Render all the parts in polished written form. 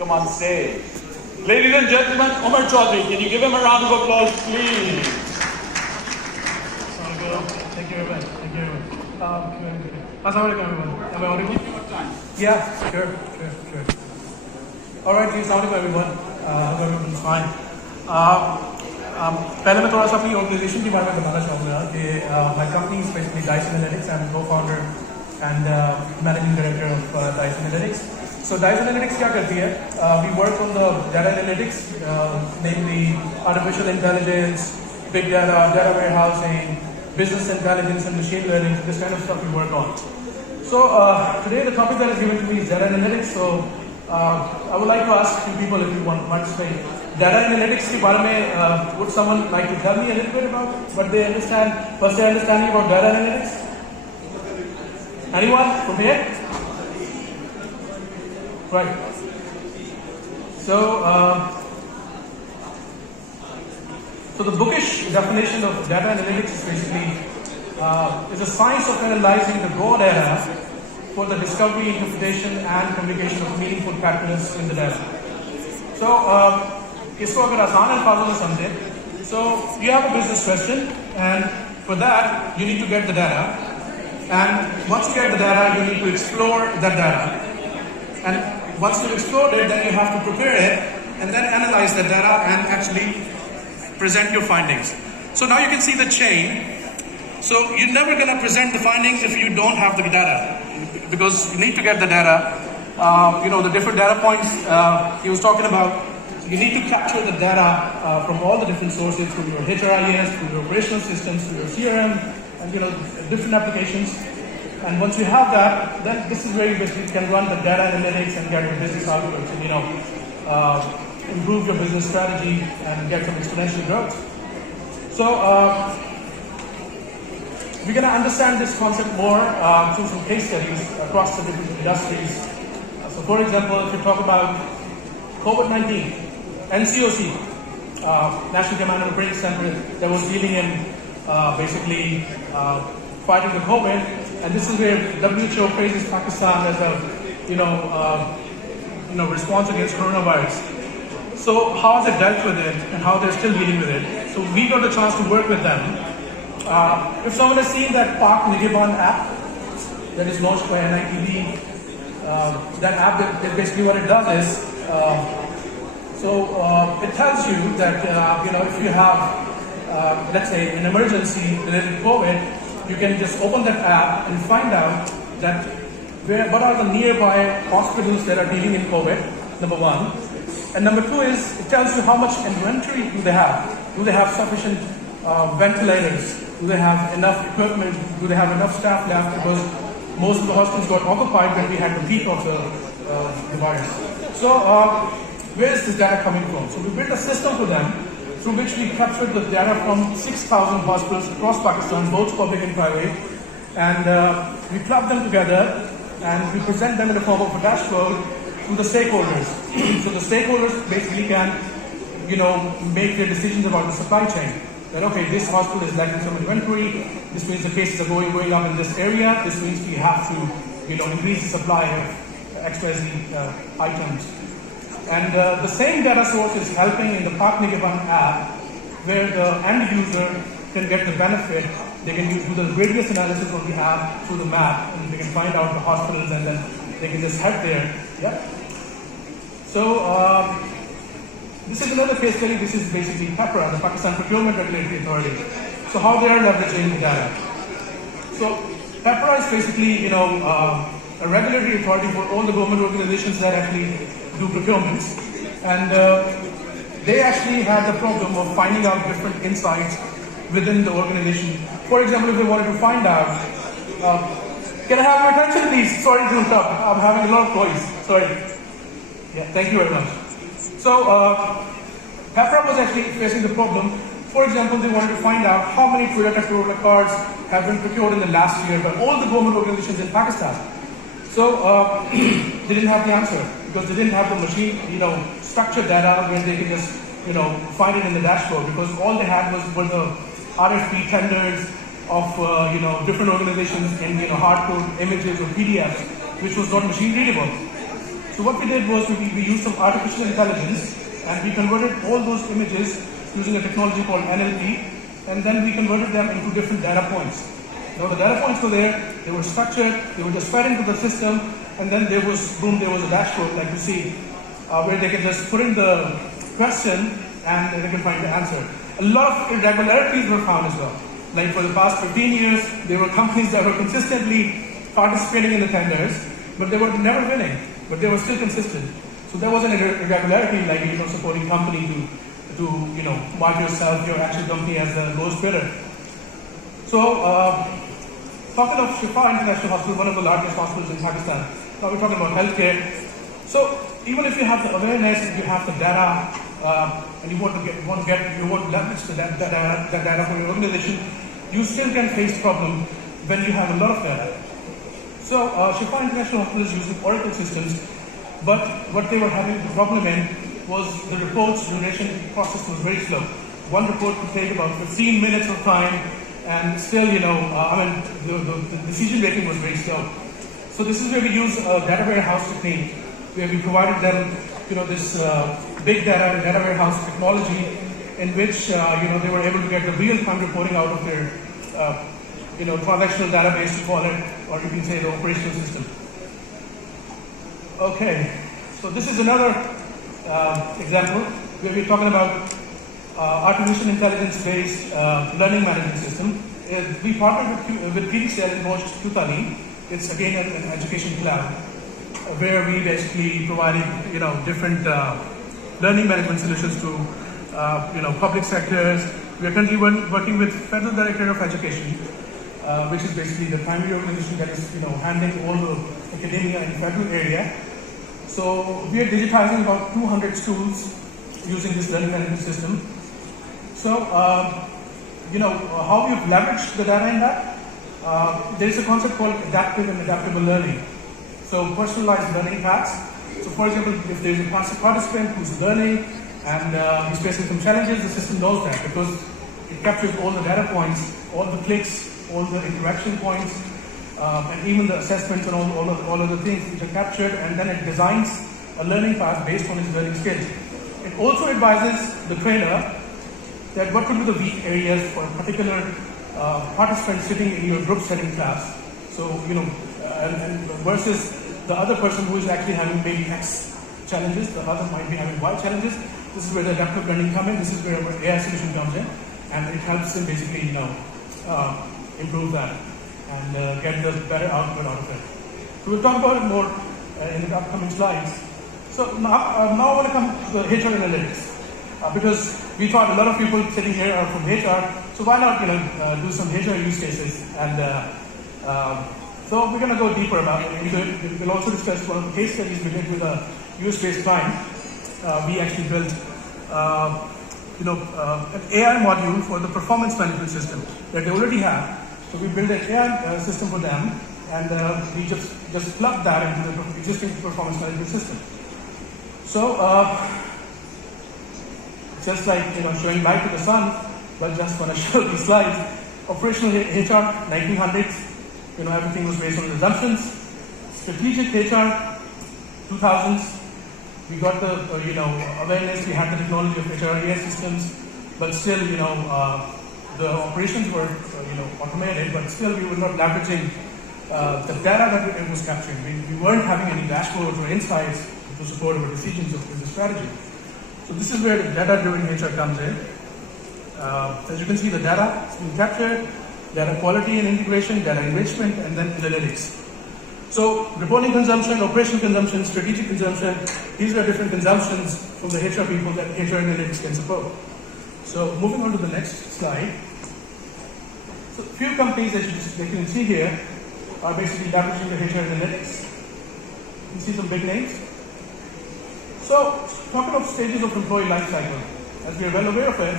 Come on stage. Ladies and gentlemen, Umer Chaudhry, can you give him a round of applause, please? Thank you very much. Assalamualaikum everyone. Am I audible? Yeah, sure. Alright, assalamualaikum everyone. Hope everyone's fine. पहले मैं थोड़ा सा अपनी organisation के बारे में बताना चाहूँगा कि my company is basically Dice Analytics. I'm a co-founder and managing director of Dice Analytics. So Dice Analytics क्या करती है? We work on the data analytics, namely artificial intelligence, big data, data warehousing, business intelligence and machine learning, this kind of stuff we work on. So today the topic that is given to me is data analytics. So I would like to ask a few people if you want to participate. Data analytics ke baare mein, would someone like to tell me a little bit about what they understand, what's their understanding about data analytics? Anyone from here? Right. So the bookish definition of data analytics is basically is a science of analyzing the raw data for the discovery, interpretation, and communication of meaningful patterns in the data. So, इसको अगर आसान अल्फाजों में समझे, so you have a business question, and for that you need to get the data, and once you get the data, you need to explore that data, and once you've explored it, then you have to prepare it, and then analyze the data and actually present your findings. So now you can see the chain. So you're never going to present the findings if you don't have the data, because you need to get the data. The different data points he was talking about. You need to capture the data from all the different sources, through your HRIS, through your operational systems, through your CRM, and different applications. And once you have that, then this is where you basically can run the data analytics and get your business algorithms and improve your business strategy and get some exponential growth. So we're going to understand this concept more through some case studies across the different industries. So for example, if you talk about COVID-19, NCOC, National Command and Operations Center, that was dealing in basically fighting the COVID, and this is where WHO praises Pakistan as a response against coronavirus. So how they dealt with it and how they're still dealing with it. So we got the chance to work with them. If someone has seen that Pak Nigeban app that is launched by NITV, that app, that basically what it does is, it tells you that if you have, let's say, an emergency related to COVID, you can just open that app and find out that what are the nearby hospitals that are dealing in COVID, number one. And number two is, it tells you how much inventory do they have. Do they have sufficient ventilators? Do they have enough equipment? Do they have enough staff left? Because most of the hospitals got occupied when we had the peak of the virus. So where is this data coming from? So we built a system for them through which we captured the data from 6,000 hospitals across Pakistan, both public and private. And we club them together and we present them in the form of a dashboard to the stakeholders. So the stakeholders basically can, make their decisions about the supply chain. That okay, this hospital is lacking some inventory. This means the cases are going up in this area. This means we have to, increase the supply of XYZ items. And the same data source is helping in the Pak Nigeban app, where the end user can get the benefit. They can do the radius analysis what we have through the map, and they can find out the hospitals, and then they can just head there. Yeah. So this is another case study. This is basically PEPRA, the Pakistan Procurement Regulatory Authority. So how they are leveraging the data. So PEPRA is basically, a regulatory authority for all the government organizations that actually do procurements. And they actually have the problem of finding out different insights within the organization. For example, if they wanted to find out, can I have your attention please? Sorry to interrupt, I'm having a lot of noise, sorry. Yeah, thank you very much. So, PEPRA was actually facing the problem. For example, they wanted to find out how many Toyota Corolla cars have been procured in the last year by all the government organizations in Pakistan. So, they didn't have the answer because they didn't have the machine, structured data where they could just, find it in the dashboard, because all they had were the RFP tenders of, different organizations in, hardcode images or PDFs, which was not machine readable. So what we did was we used some artificial intelligence and we converted all those images using a technology called NLP, and then we converted them into different data points. Now the data points were there, they were structured, they were just fed into the system, and then there was a dashboard like you see, where they can just put in the question and they can find the answer. A lot of irregularities were found as well. Like for the past 15 years, there were companies that were consistently participating in the tenders, but they were never winning, but they were still consistent. So there was an irregularity, like supporting company to mark yourself, your actual company as the lowest bidder. So talking of Shifa International Hospital, one of the largest hospitals in Pakistan. Now we're talking about healthcare. So even if you have the awareness, if you have the data, and you want to leverage the data for your organization, you still can face problem when you have a lot of data. So Shifa International Hospital is using Oracle systems, but what they were having the problem in was the reports duration process was very slow. One report could take about 15 minutes of time, and still, the decision making was very slow. So this is where we use a data warehouse technique, where we provided them, this big data warehouse technology, in which they were able to get the real-time reporting out of their transactional database, to call it, or you can say the operational system. Okay, so this is another example where we're talking about artificial intelligence-based learning management system. We partnered with PDCL and launched Tutali. It's again an education cloud where we basically provided different learning management solutions to public sectors. We are currently working with Federal Director of Education, which is basically the primary organization that is handling all the academia in the federal area. So we are digitizing about 200 schools using this learning management system. So how we've leveraged the data in that, there is a concept called adaptive and adaptable learning. So personalized learning paths. So for example, if there's a participant who's learning and he's facing some challenges, the system knows that because it captures all the data points, all the clicks, all the interaction points, and even the assessments and all of the things which are captured, and then it designs a learning path based on his learning skills. It also advises the trainer that what could be the weak areas for a particular participant sitting in your group setting class. So, and versus the other person who is actually having maybe X challenges, the other might be having Y challenges. This is where the adaptive learning comes in. This is where our AI solution comes in, and it helps them basically, improve that and get the better output out of it. So we'll talk about it more in the upcoming slides. So now I want to come to the HR analytics because we thought a lot of people sitting here are from HR. So why not do some HR use cases? And so we're going to go deeper about it. We'll also discuss one of the case studies we did with a US-based client. We actually built an AI module for the performance management system that they already have. So we built an AI system for them, and we just plugged that into the existing performance management system. So just like showing light to the sun, but just want to show these slides. Operational HR, 1900s, everything was based on assumptions. Strategic HR, 2000s. We got the awareness, we had the technology of HRIS systems, but still the operations were automated, but still we were not leveraging the data that it was capturing. We weren't having any dashboards or insights to support our decisions of business strategy. So this is where the data-driven HR comes in. As you can see, the data is being captured, data quality and integration, data enrichment, and then analytics. So reporting consumption, operational consumption, strategic consumption, these are different consumptions from the HR people that HR analytics can support. So moving on to the next slide. So few companies that you can see here are basically leveraging the HR analytics. You can see some big names. So talking of stages of employee life cycle, as we are well aware of it,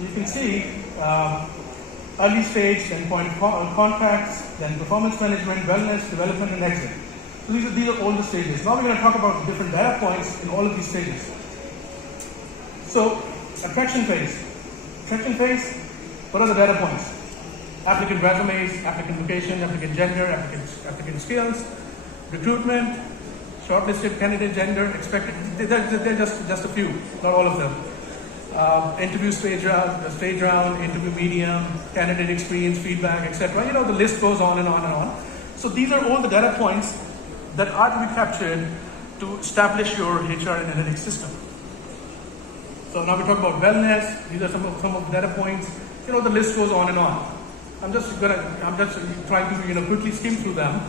you can see early stage, then point of contacts, then performance management, wellness, development, and exit. So these are all the stages. Now we're going to talk about the different data points in all of these stages. So attraction phase. Attraction phase, what are the data points? Applicant resumes, applicant location, applicant gender, applicant skills, recruitment, shortlisted candidate, gender, expected. They're just a few, not all of them. Interview stage round, interview medium, candidate experience, feedback, etc. You know, the list goes on and on and on. So these are all the data points that are to be captured to establish your HR analytics system. So now we talk about wellness. These are some of the data points. You know, the list goes on and on. I'm just trying to quickly skim through them.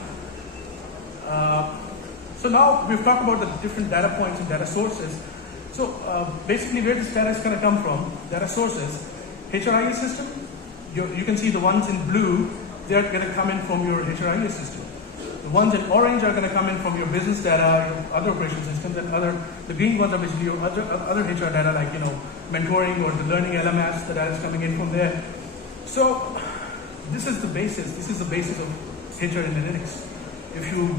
So now we've talked about the different data points and data sources. So basically, where this data is going to come from? Data sources, HRIS system. You can see the ones in blue. They're going to come in from your HRIS system. The ones in orange are going to come in from your business data, your other operation systems, and the green ones are basically your other HR data, like mentoring or the learning LMS. The data is coming in from there. So this is the basis. This is the basis of HR analytics. If you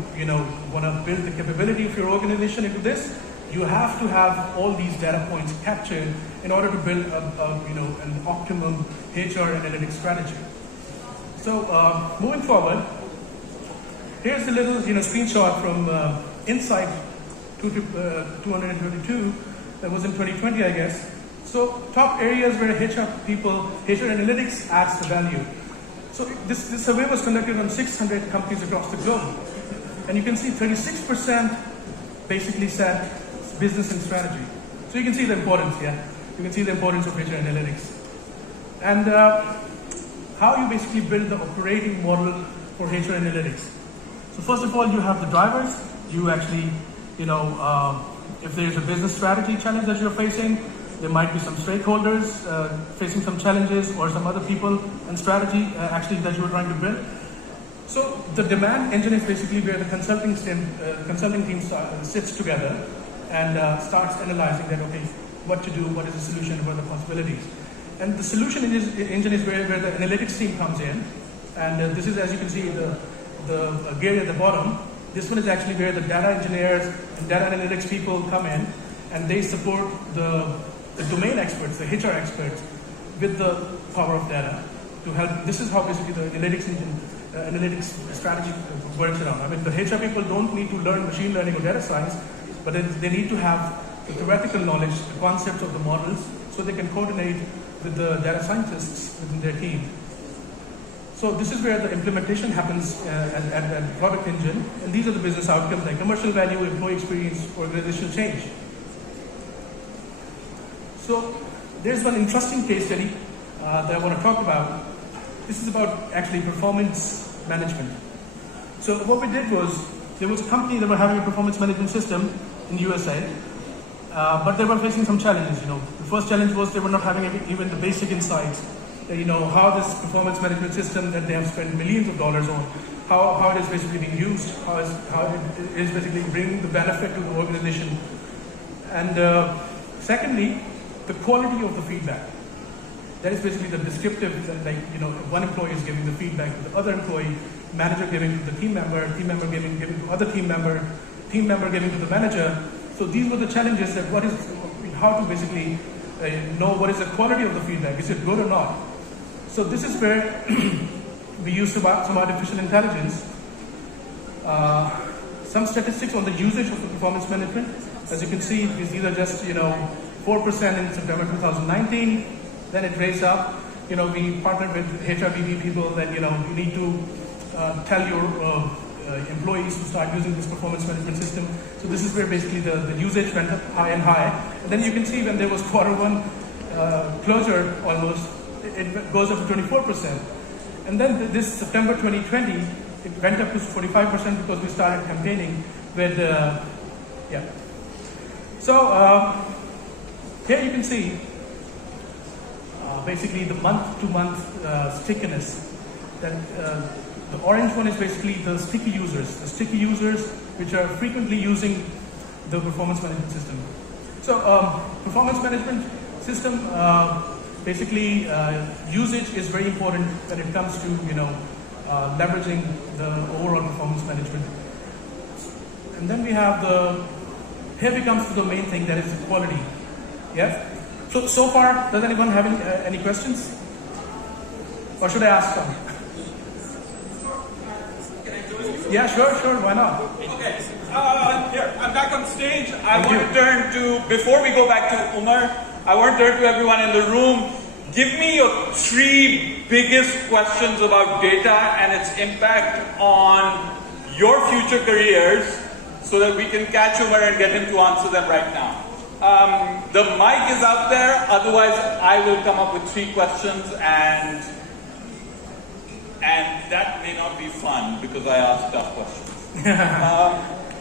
want to build the capability of your organization into this, you have to have all these data points captured in order to build an optimum HR analytics strategy. So moving forward, here's the little screenshot from Insight 232 that was in 2020, I guess. So top areas where HR analytics adds the value. So this survey was conducted on 600 companies across the globe, and you can see 36% basically said business and strategy. So you can see the importance, You can see the importance of HR analytics. And how you basically build the operating model for HR analytics. So first of all, you have the drivers. You actually, if there's a business strategy challenge that you're facing, there might be some stakeholders facing some challenges or some other people and strategy actually that you're trying to build. So the demand engine is basically where the consulting team sits together and starts analyzing that, okay, what to do, what is the solution, what are the possibilities. And the solution engine is where the analytics team comes in. And this is, as you can see, the gear at the bottom. This one is actually where the data engineers and data analytics people come in, and they support the domain experts, the HR experts, with the power of data to help. This is how basically the analytics engine, analytics strategy works around. I mean, the HR people don't need to learn machine learning or data science, but they need to have the theoretical knowledge, the concepts of the models, so they can coordinate with the data scientists within their team. So this is where the implementation happens at the product engine, and these are the business outcomes like commercial value, employee experience, organizational change. So there's one interesting case study that I want to talk about. This is about actually performance management. So what we did was, there was a company that were having a performance management system in USA, but they were facing some challenges. The first challenge was they were not having even the basic insights. How this performance management system that they have spent millions of dollars on, how it is basically being used, how it is basically bringing the benefit to the organization. And secondly, the quality of the feedback. That is basically the descriptive, one employee is giving the feedback to the other employee, manager giving to the team member giving to other team member giving to the manager. So these were the challenges that how to basically know what is the quality of the feedback. Is it good or not? So this is where we use some artificial intelligence. Some statistics on the usage of the performance management. As you can see, these are just 4% in September 2019. Then it raised up. We partnered with HRBB people that you need to tell your employees to start using this performance management system. So this is where basically the usage went up high and high. And then you can see when there was Q1 closure almost, it goes up to 24%. And then this September 2020, it went up to 45% because we started campaigning with, So here you can see basically the month-to-month stickiness. That the orange one is basically the sticky users which are frequently using the performance management system. So performance management system, basically usage is very important when it comes to leveraging the overall performance management. And then we have here we come to the main thing, that is the quality. Yeah. So far, does anyone have any questions? Or should I ask some? Yeah, sure, why not? Okay. Here, I'm back on stage. I want to turn to, before we go back to Umer, I want to turn to everyone in the room. Give me your 3 biggest questions about data and its impact on your future careers so that we can catch Umer and get him to answer them right now. The mic is out there, otherwise I will come up with 3 questions and that may not be fun because I ask tough questions.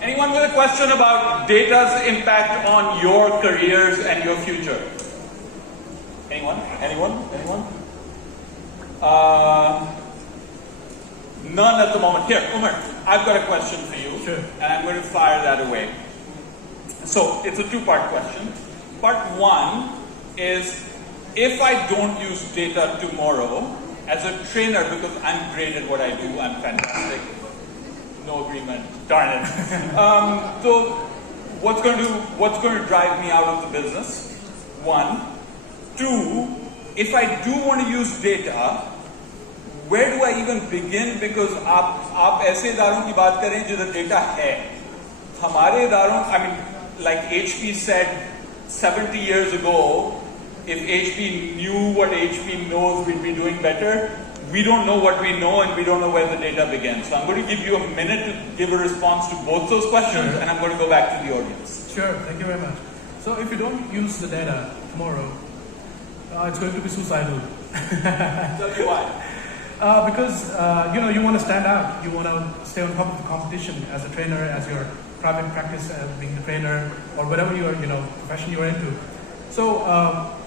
Anyone with a question about data's impact on your careers and your future? Anyone? None at the moment. Here, Umer, I've got a question for you. Sure. And I'm going to fire that away. So, it's a 2-part question. Part 1 is, if I don't use data tomorrow, as a trainer, because I'm great at what I do, I'm fantastic. No agreement. Darn it. So, what's going to drive me out of the business? 1. 2. If I do want to use data, where do I even begin? Because आप ऐसे इदारों की बात करें जिधर data है. हमारे इदारों, I mean, like HP said 70 years ago, if HP knew what HP knows, we'd be doing better. We don't know what we know and we don't know where the data begins. So I'm going to give you a minute to give a response to both those questions, Sure. and I'm going to go back to the audience. Sure, thank you very much. So if you don't use the data tomorrow, it's going to be suicidal. Tell you why. Because you want to stand out, you want to stay on top of the competition as a trainer, as your private practice, being a trainer, or whatever your profession you're into. So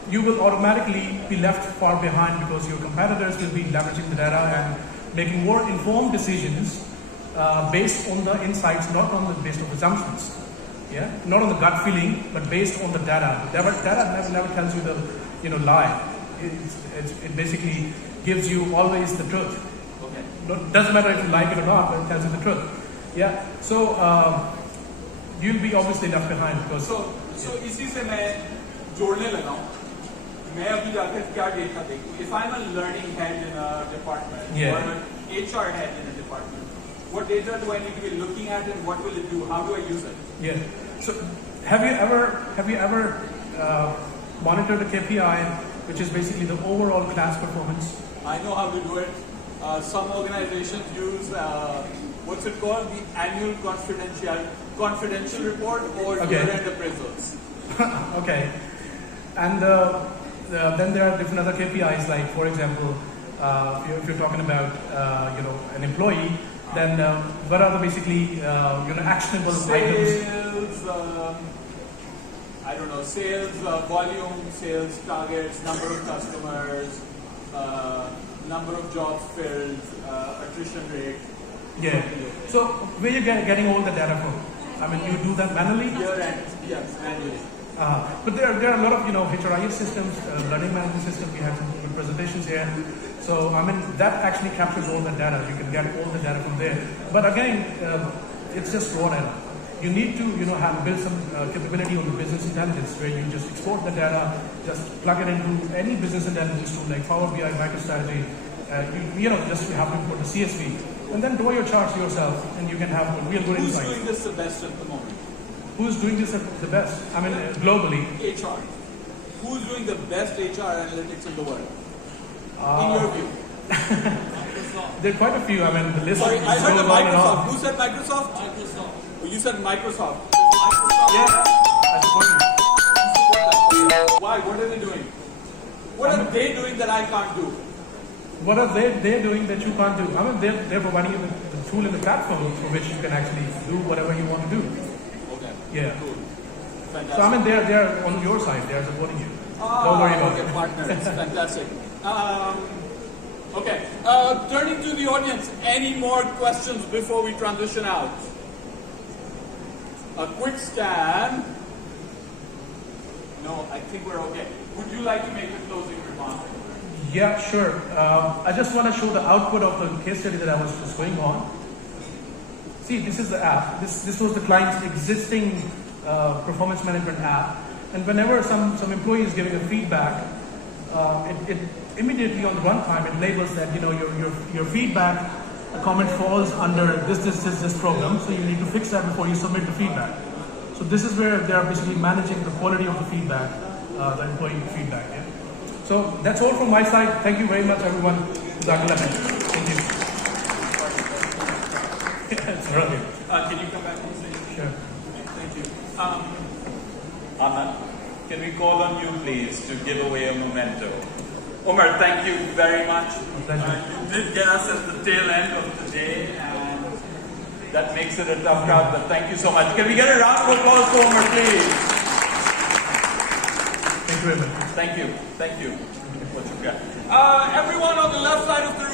you will automatically be left far behind because your competitors will be leveraging the data and making more informed decisions based on the insights, not on the based on assumptions. Yeah, not on the gut feeling, but based on the data. The data never tells you the lie. It basically gives you always the truth. Okay. Doesn't matter if you like it or not, but it tells you the truth. Yeah. So you'll be obviously left behind because. So इसी से मैं जोड़ने लगा हूँ. मैं अभी जाकर क्या डेटा देखूँ? If I'm a learning head in a department or an HR head in a department, what data do I need to be looking at and what will it do? How do I use it? Yeah. So have you ever monitored a KPI, which is basically the overall class performance? I know how to do it. Some organizations use what's it called? The annual confidential report or year-end appraisals. Okay. And then there are different other KPIs, like for example, if you're talking about an employee, then what are the basically actionable items? Sales volume, sales targets, number of customers, number of jobs filled, attrition rate. Yeah. So where you getting all the data from? I mean, you do that manually? Year-end, yes, manually. But there are a lot of HRIS systems, learning management systems. We have some presentations here. So I mean that actually captures all the data. You can get all the data from there. But again, it's just raw data. You need to build some capability on the business intelligence where you just export the data, just plug it into any business intelligence tool like Power BI, MicroStrategy. You have to put the CSV and then draw your charts yourself, and you can have a real good insight. Who's doing this the best at the moment? Who's doing this the best? I mean, globally. HR. Who's doing the best HR analytics in the world? In your view? There are quite a few. I mean, the list Sorry, is I heard so of long and Microsoft. on. Who said Microsoft? Microsoft. Oh, you said Microsoft. Yeah, I support you. Why? What are they doing? What are they doing that I can't do? What are they doing that you can't do? I mean, they're providing you the tool and the platform for which you can actually do whatever you want to do. Okay. Yeah. Cool. Fantastic. So I mean, they're on your side. They're supporting you. Don't worry about okay, it. partners. Fantastic. Okay. Turning to the audience, any more questions before we transition out? A quick scan. No, I think we're okay. Would you like to make a closing remark? Yeah, sure. I just want to show the output of the case study that I was just going on. See, this is the app. This was the client's existing performance management app. And whenever some employee is giving a feedback, it immediately on the runtime it labels that your feedback a comment falls under this program, so you need to fix that before you submit the feedback. So this is where they are basically managing the quality of the feedback, the employee feedback. Yeah? So that's all from my side. Thank you very much, everyone. Thank you. It's brilliant. Can you come back and say? Sure. Thank you. Anand, can we call on you, please, to give away a memento? Umer, thank you very much. You did get us at the tail end of the day, and that makes it a tough crowd, but thank you so much. Can we get a round of applause for Umer, please? Thank you very much. Thank you. Thank you. Everyone on the left side of the room.